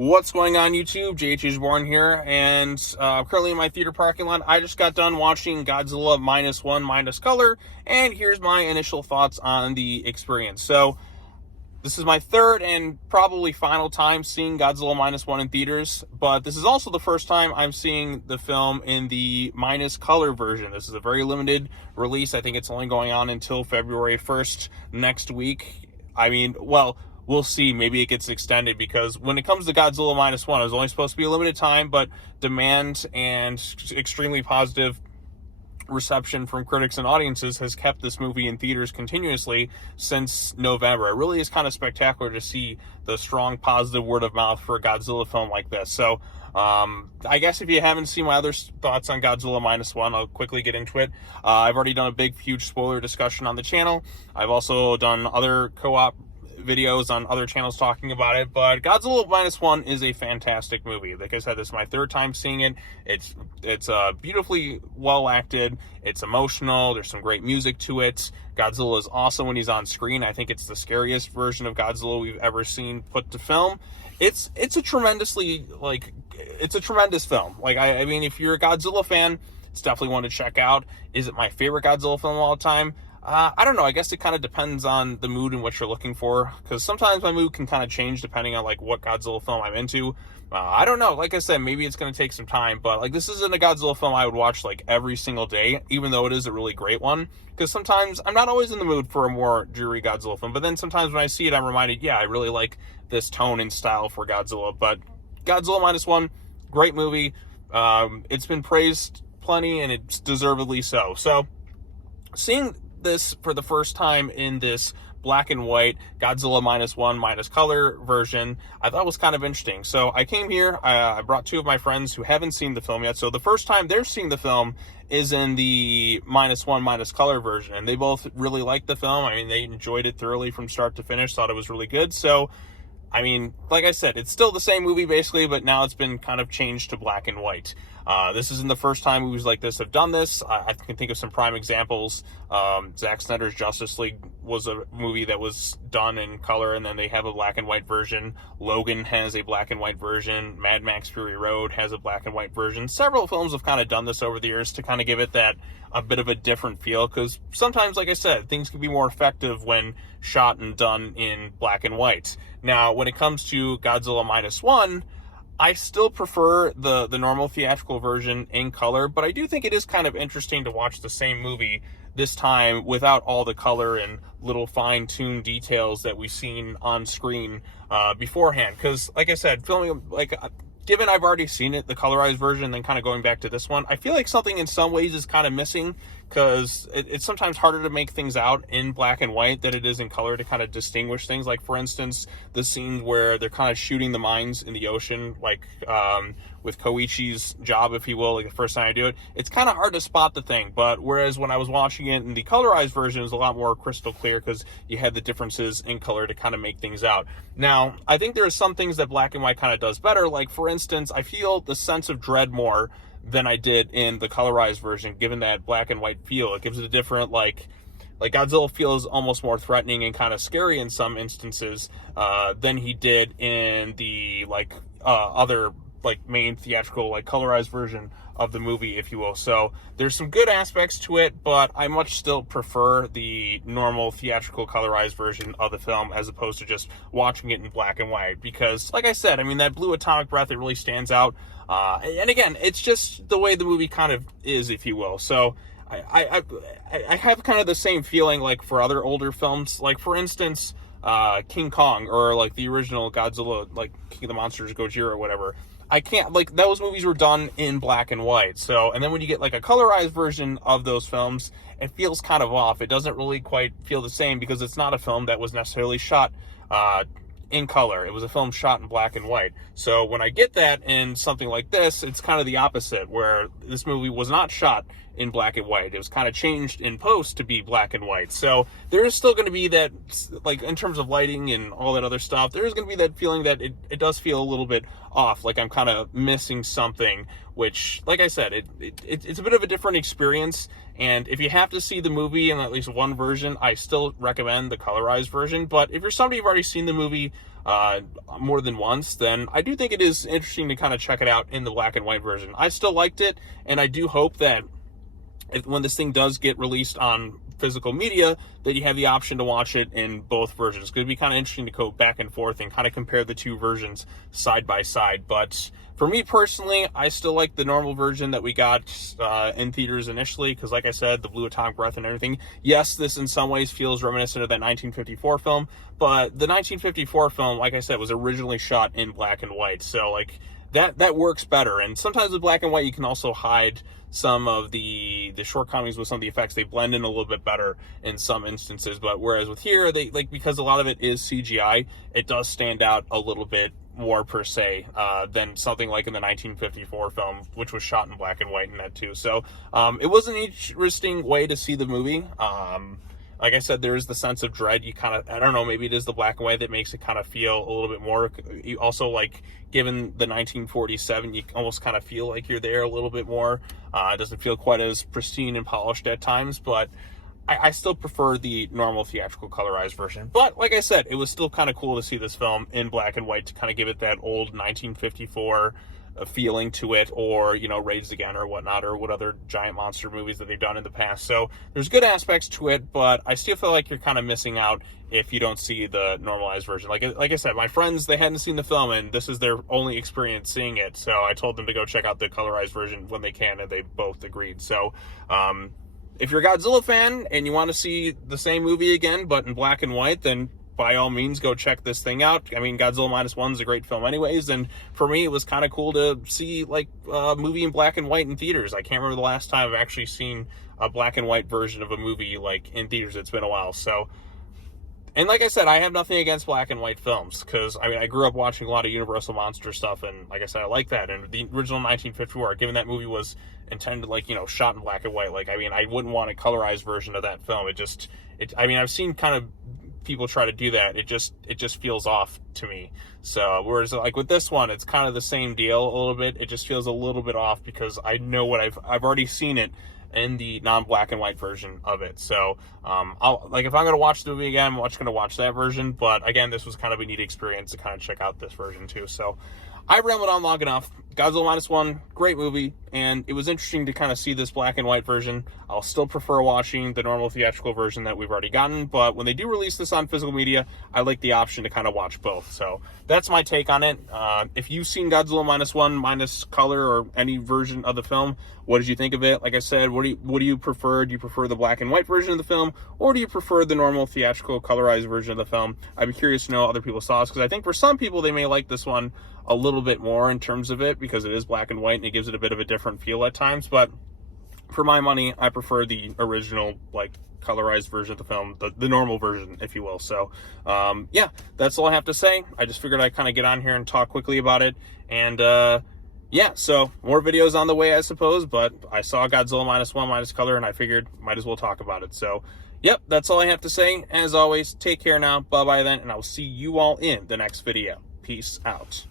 What's going on, YouTube? JH here, and currently in my theater parking lot. I just got done watching Godzilla Minus One, Minus Color, and here's my initial thoughts on the experience. So, this is my third and probably final time seeing Godzilla Minus One in theaters, but this is also the first time I'm seeing the film in the Minus Color version. This is a very limited release. I think it's only going on until February 1st next week. We'll see. Maybe it gets extended, because when it comes to Godzilla Minus One, it was only supposed to be a limited time, but demand and extremely positive reception from critics and audiences has kept this movie in theaters continuously since November. It really is kind of spectacular to see the strong positive word of mouth for a Godzilla film like this. So I guess if you haven't seen my other thoughts on Godzilla Minus One, I'll quickly get into it. I've already done a big, huge spoiler discussion on the channel. I've also done other co-op videos on other channels talking about it, but Godzilla Minus One is a fantastic movie. Like I said, this is my third time seeing it. It's beautifully well acted. It's emotional. There's some great music to it. Godzilla is awesome when he's on screen. I think it's the scariest version of Godzilla we've ever seen put to film. It's a tremendous film. I mean, if you're a Godzilla fan, it's definitely one to check out. Is it my favorite Godzilla film of all time? I don't know. I guess it kind of depends on the mood and what you're looking for, because sometimes my mood can kind of change depending on what Godzilla film I'm into. I don't know. Like I said, maybe it's going to take some time, but this isn't a Godzilla film I would watch every single day, even though it is a really great one, because sometimes I'm not always in the mood for a more dreary Godzilla film, but then sometimes when I see it, I'm reminded, yeah, I really like this tone and style for Godzilla. But Godzilla Minus One, great movie. It's been praised plenty, and it's deservedly so. So, seeing this for the first time in this black and white Godzilla Minus One, Minus Color version, I thought was kind of interesting. So I came here, I brought two of my friends who haven't seen the film yet. So the first time they're seeing the film is in the Minus One, Minus Color version, and they both really liked the film. I mean, they enjoyed it thoroughly from start to finish, thought it was really good. So, I mean, like I said, it's still the same movie basically, but now it's been kind of changed to black and white. This isn't the first time movies like this have done this. I can think of some prime examples. Zack Snyder's Justice League was a movie that was done in color, and then they have a black and white version. Logan has a black and white version. Mad Max Fury Road has a black and white version. Several films have kind of done this over the years to kind of give it a bit of a different feel, because sometimes, like I said, things can be more effective when shot and done in black and white. Now, when it comes to Godzilla Minus One, I still prefer the normal theatrical version in color, but I do think it is kind of interesting to watch the same movie this time without all the color and little fine-tuned details that we've seen on screen beforehand. Because, like I said, filming, given I've already seen it, the colorized version, and then kind of going back to this one, I feel like something in some ways is kind of missing, because it's sometimes harder to make things out in black and white than it is in color to kind of distinguish things. Like, for instance, the scene where they're kind of shooting the mines in the ocean, with Koichi's job, if you will, the first time I do it, it's kind of hard to spot the thing. But whereas when I was watching it in the colorized version, it was a lot more crystal clear, because you had the differences in color to kind of make things out. Now, I think there are some things that black and white kind of does better. Like, for instance, I feel the sense of dread more than I did in the colorized version, given that black and white feel. It gives it a different, Godzilla feels almost more threatening and kind of scary in some instances than he did in the other main theatrical colorized version of the movie, if you will. So there's some good aspects to it, but I much still prefer the normal theatrical colorized version of the film as opposed to just watching it in black and white, because, like I said, I mean, that blue atomic breath, it really stands out. And again, it's just the way the movie kind of is, if you will. So I have kind of the same feeling for other older films, for instance, King Kong, or the original Godzilla, King of the Monsters, Gojira, or whatever. I can't, those movies were done in black and white. So, and then when you get a colorized version of those films, it feels kind of off. It doesn't really quite feel the same, because it's not a film that was necessarily shot in color. It was a film shot in black and white. So when I get that in something like this, it's kind of the opposite, where this movie was not shot in black and white. It was kind of changed in post to be black and white. So there is still going to be that, in terms of lighting and all that other stuff, there is going to be that feeling that it does feel a little bit off, I'm kind of missing something, which, like I said, it's a bit of a different experience. And if you have to see the movie in at least one version, I still recommend the colorized version. But if you're somebody who've already seen the movie more than once, then I do think it is interesting to kind of check it out in the black and white version. I still liked it, and I do hope that when this thing does get released on physical media, that you have the option to watch it in both versions. It's going to be kind of interesting to go back and forth and kind of compare the two versions side by side. But for me personally, I still like the normal version that we got in theaters initially, because like I said, the blue atomic breath and everything. Yes, this in some ways feels reminiscent of that 1954 film, but the 1954 film, like I said, was originally shot in black and white. So like that works better. And sometimes with black and white, you can also hide some of the shortcomings with some of the effects. They blend in a little bit better in some instances, but whereas with here, they like, because a lot of it is CGI, it does stand out a little bit more per se than something like in the 1954 film, which was shot in black and white in that too. So it was an interesting way to see the movie. Like I said, there is the sense of dread. You kind of, I don't know, maybe it is the black and white that makes it kind of feel a little bit more. You also, like, given the 1947, you almost kind of feel like you're there a little bit more. It doesn't feel quite as pristine and polished at times, but I still prefer the normal theatrical colorized version. But like I said, it was still kind of cool to see this film in black and white to kind of give it that old 1954 feeling to it, or, you know, Raids Again or whatnot, or what other giant monster movies that they've done in the past. So there's good aspects to it, but I still feel like you're kind of missing out if you don't see the normalized version. Like I said, my friends, they hadn't seen the film, and this is their only experience seeing it. So I told them to go check out the colorized version when they can, and they both agreed. So if you're a Godzilla fan and you want to see the same movie again, but in black and white, then by all means, go check this thing out. I mean, Godzilla Minus One is a great film anyways, and for me, it was kind of cool to see, like, a movie in black and white in theaters. I can't remember the last time I've actually seen a black and white version of a movie, like, in theaters. It's been a while, so... And like I said, I have nothing against black and white films, because, I mean, I grew up watching a lot of Universal Monster stuff, and like I said, I like that. And the original 1954, given that movie was intended, like, you know, shot in black and white, like, I mean, I wouldn't want a colorized version of that film. I mean, I've seen kind of people try to do that. It just feels off to me. So whereas like with this one, it's kind of the same deal a little bit. It just feels a little bit off because I know what I've already seen it in the non-black and white version of it. So I'll, like, if I'm going to watch the movie again, I'm just going to watch that version. But again, this was kind of a neat experience to kind of check out this version too. So I rambled on long enough. Godzilla Minus One, great movie, and it was interesting to kind of see this black and white version. I'll still prefer watching the normal theatrical version that we've already gotten, but when they do release this on physical media, I like the option to kind of watch both. So that's my take on it. If you've seen Godzilla Minus One minus color or any version of the film, what did you think of it? Like I said, what do you prefer? Do you prefer the black and white version of the film, or do you prefer the normal theatrical colorized version of the film? I'd be curious to know other people's thoughts, because I think for some people they may like this one a little bit more in terms of it, because it is black and white and it gives it a bit of a different feel at times. But for my money, I prefer the original, like, colorized version of the film, the normal version, if you will. So yeah, that's all I have to say. I just figured I'd kind of get on here and talk quickly about it. And yeah, so more videos on the way, I suppose, but I saw Godzilla Minus One minus color, and I figured might as well talk about it. So yep, that's all I have to say. As always, take care now, bye bye then, and I will see you all in the next video. Peace out.